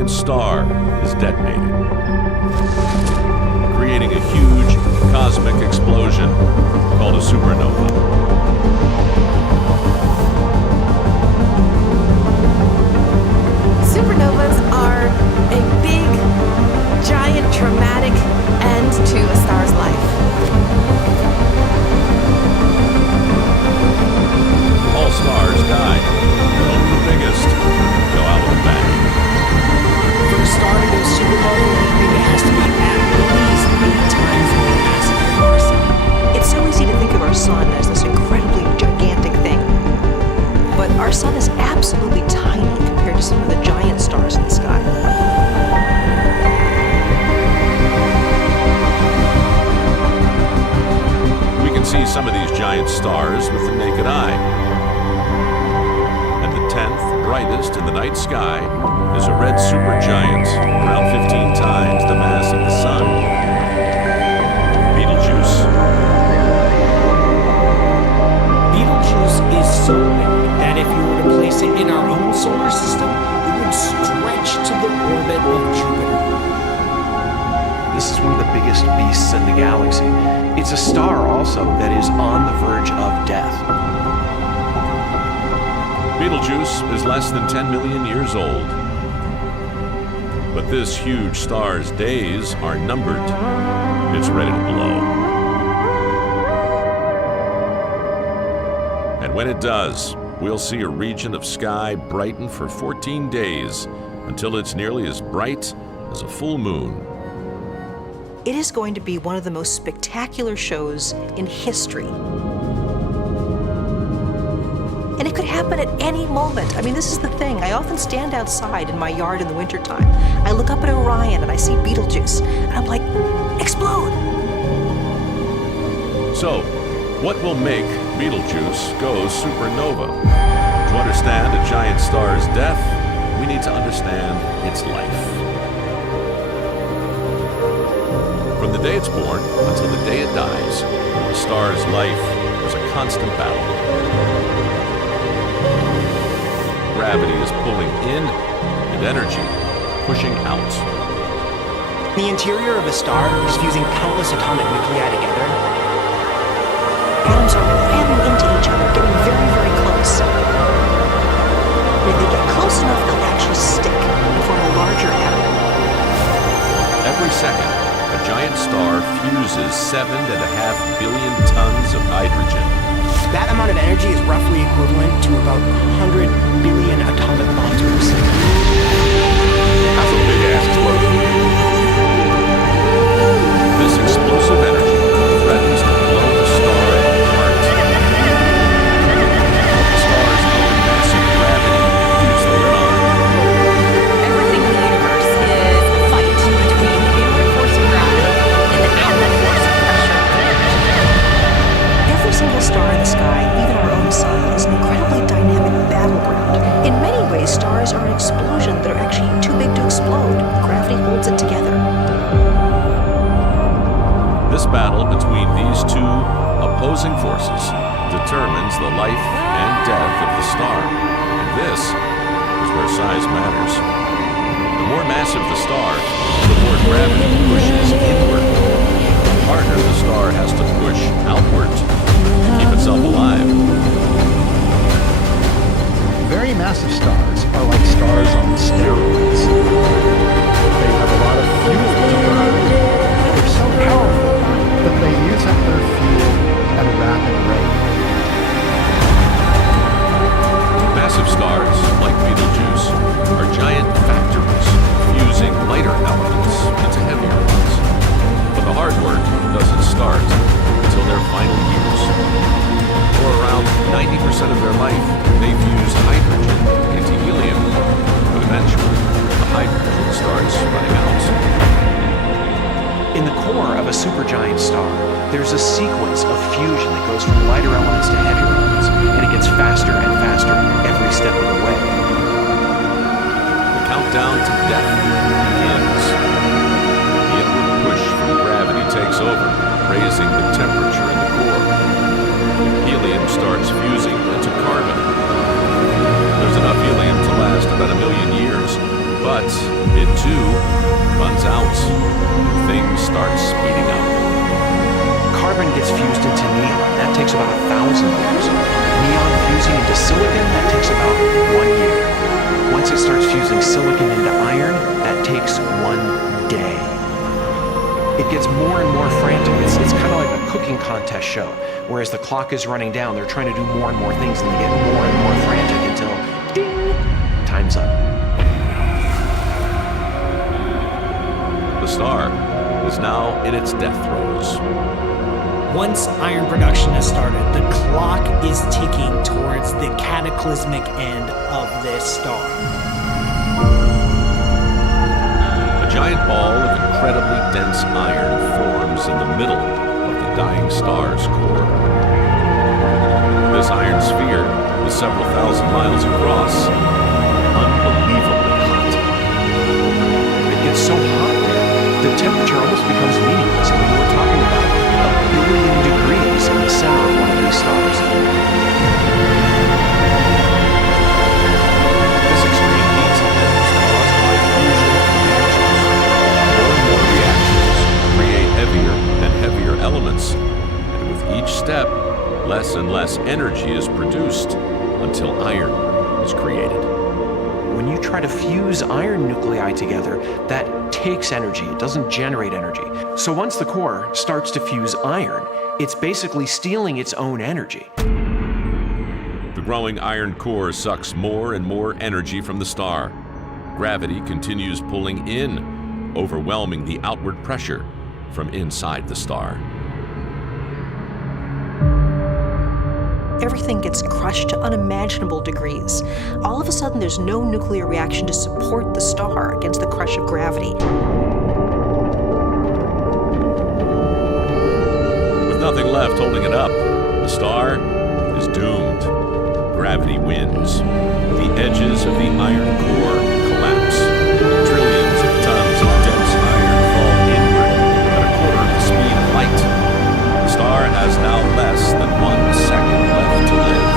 giant star is detonated, creating a huge cosmic explosion called a supernova. Supernovas are a big, giant, dramatic end to a star's life. All stars die, but only the biggest go out with a bang. For a star to go supernova, it has to be at least 8 times more massive than our sun. It's so easy to think of our sun as this incredibly gigantic thing. But our sun is absolutely tiny compared to some of the giant stars in the sky. We can see some of these giant stars with the naked eye. And the 10th brightest in the night sky is a red supergiant, around 15 times the mass of the sun. Betelgeuse. Betelgeuse is so big that if you were to place it in our own solar system, it would stretch to the orbit of Jupiter. This is one of the biggest beasts in the galaxy. It's a star also that is on the verge of death. Betelgeuse is less than 10 million years old. But this huge star's days are numbered. It's ready to blow. And when it does, we'll see a region of sky brighten for 14 days until it's nearly as bright as a full moon. It is going to be one of the most spectacular shows in history. And it could happen at any moment. I mean, this is the thing. I often stand outside in my yard in the wintertime. I look up at Orion and I see Betelgeuse, and I'm like, explode! So, what will make Betelgeuse go supernova? To understand a giant star's death, we need to understand its life. From the day it's born until the day it dies, a star's life is a constant battle. Gravity is pulling in and energy pushing out. The interior of a star is fusing countless atomic nuclei together. Atoms are ramming into each other, getting very, very close. And if they get close enough, they'll actually stick and form a larger atom. Every second, a giant star fuses 7.5 billion tons of hydrogen. That amount of energy is roughly equivalent to about 100 billion atomic bombs per second. That's a big-ass explosion. This explosive energy threatens to blow the star apart. The star's own massive gravity keeps the lid on. Everything in the universe is a fight between the inward force of gravity and the outward force of pressure. Every single star in the sky, even our own sun, is an incredibly dynamic battleground. In many ways, stars are an explosion that are actually too big to explode. Gravity holds it together. This battle between these two opposing forces determines the life and death of the star. And this is where size matters. The more massive the star, the more gravity pushes inward. The harder the star has to push outward to keep itself alive. Very massive stars are like stars on steroids. They have a lot of fuel to burn. They're so powerful that they use up their fuel at a rapid rate. Massive stars, like Betelgeuse, are giant factories fusing lighter elements into heavier ones. But the hard work doesn't start until their final years. For around 90% of their life, they fuse hydrogen into helium, but eventually, the hydrogen starts running out. In the core of a supergiant star, there's a sequence of fusion that goes from lighter elements to heavier elements, and it gets faster and faster every step of the way. The countdown to death begins. The inward push from gravity takes over, raising the temperature in the core. Helium starts fusing into carbon. There's enough helium to last about 1 million years, but things start speeding up. Carbon gets fused into neon. That takes about 1,000 years. Neon fusing into silicon, that takes about 1 year. Once it starts fusing silicon into iron, that takes 1 day. It gets more and more frantic. It's kind of like a cooking contest show. Whereas the clock is running down, they're trying to do more and more things, and they get more and more frantic until, ding, time's up. The star is now in its death throes. Once iron production has started, the clock is ticking towards the cataclysmic end of this star. A giant ball of incredibly dense iron forms in the middle of the dying star's core. This iron sphere is several thousand miles across, unbelievably hot. It gets so hot there, the temperature almost becomes meaningless. I mean, we're talking about 1 billion degrees in the center of one of these stars. This extreme heat is caused by fusion reactions. More and more reactions create heavier and heavier elements, and with each step, less and less energy is produced until iron is created. When you try to fuse iron nuclei together, that takes energy. It doesn't generate energy. So once the core starts to fuse iron, it's basically stealing its own energy. The growing iron core sucks more and more energy from the star. Gravity continues pulling in, overwhelming the outward pressure from inside the star. Everything gets crushed to unimaginable degrees. All of a sudden, there's no nuclear reaction to support the star against the crush of gravity. With nothing left holding it up, the star is doomed. Gravity wins. The edges of the iron core collapse. Trillions of tons of dense iron fall inward at a quarter of the speed of light. The star has now less than 1 second left to live.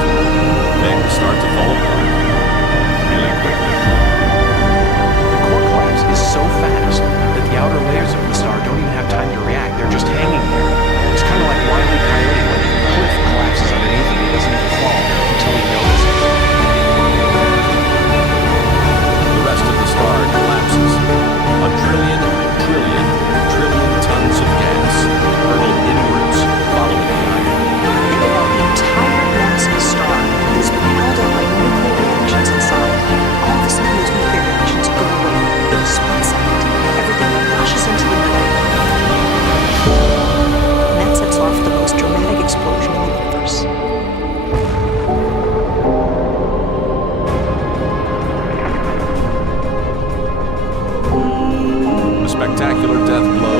Things start to fall apart really quickly. The core collapse is so fast that the outer layers of the star don't even have time to react. They're just hanging there. It's kind of like Wile E. Coyote when the cliff collapses underneath him. He doesn't even fall until he notices. The rest of the star collapses. A trillion tons of gas hurled inwards following the iron. Think about the entire mass of a star that's been held up by nuclear reactions inside. All of a sudden, those nuclear reactions go away in a split second. Everything rushes into the middle. And that sets off the most dramatic explosion in the universe. The spectacular death blow